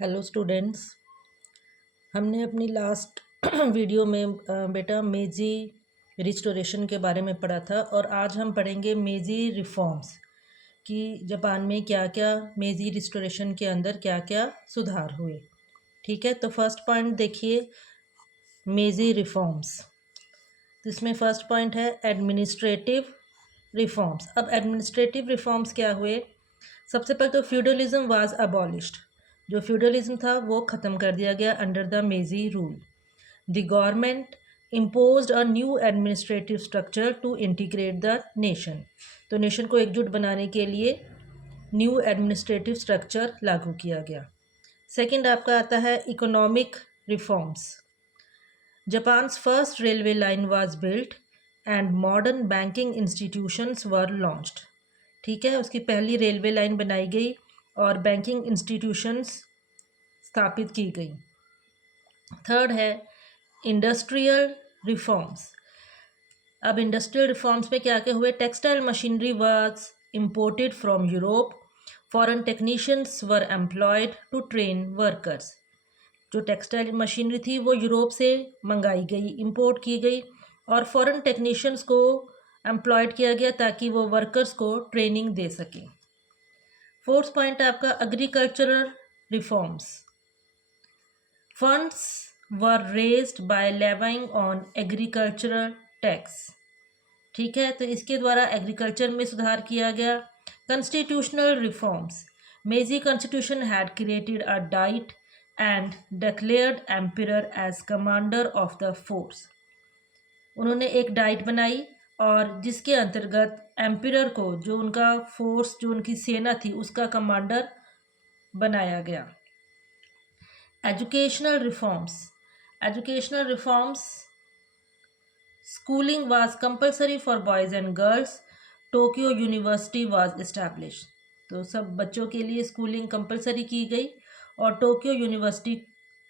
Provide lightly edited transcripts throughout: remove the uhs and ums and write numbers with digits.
Hello students. हमने अपनी last video में बेटा मेजी रिस्टोरेशन के बारे में पढ़ा था और आज हम पढ़ेंगे मेजी रिफॉर्म्स कि जापान में क्या क्या मेजी रिस्टोरेशन के अंदर क्या क्या सुधार हुए। ठीक है, तो फर्स्ट पॉइंट देखिए मेजी रिफॉर्म्स। तो इसमें फर्स्ट पॉइंट है एडमिनिस्ट्रेटिव रिफॉर्म्स। अब एडमिनिस्ट्रेटिव रिफॉर्म्स क्या हुए? सबसे पहले तो फ्यूडलिज्म वाज अबॉलिश्ड। जो फ्यूडलिज्म था वो ख़त्म कर दिया गया अंडर द मेजी rule. The government imposed a new administrative structure to integrate the nation। तो नेशन को एकजुट बनाने के लिए न्यू एडमिनिस्ट्रेटिव स्ट्रक्चर लागू किया गया। सेकंड आपका आता है economic reforms. Japan's first railway line was built and modern banking institutions were launched। ठीक है, उसकी पहली रेलवे लाइन बनाई गई और बैंकिंग इंस्टीट्यूशंस स्थापित की गई। थर्ड है इंडस्ट्रियल रिफॉर्म्स। अब इंडस्ट्रियल रिफॉर्म्स में क्या क्या हुए? Textile machinery was imported from Europe. Foreign technicians were employed to train workers. जो टेक्सटाइल मशीनरी थी वो यूरोप से मंगाई गई, इंपोर्ट की गई और फॉरेन टेक्नीशियंस को एम्प्लॉयड किया गया ताकि वो वर्कर्स को ट्रेनिंग दे सकें। फोर्थ पॉइंट है आपका agricultural reforms. Funds were raised by levying on agricultural tax. ठीक है, तो इसके द्वारा एग्रीकल्चर में सुधार किया गया। Constitutional reforms. Meiji constitution had created a diet and declared emperor as commander of the force. उन्होंने एक डाइट बनाई और जिसके अंतर्गत एम्पियर को, जो उनका फोर्स, जो उनकी सेना थी, उसका कमांडर बनाया गया। Educational reforms. Educational reforms, schooling was compulsory for boys and girls। Tokyo university was established। तो सब बच्चों के लिए स्कूलिंग कंपलसरी की गई और टोक्यो यूनिवर्सिटी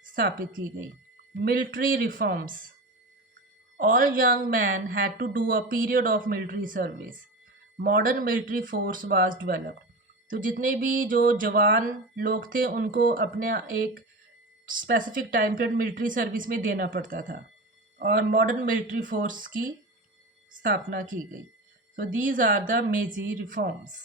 स्थापित की गई। Military reforms. All young man had to do a period of military service. Modern military force was developed. तो जितने भी जो जवान लोग थे उनको अपने एक specific time period military service में देना पड़ता था और मॉडर्न मिलिट्री फोर्स की स्थापना की गई। So these are the Meiji reforms.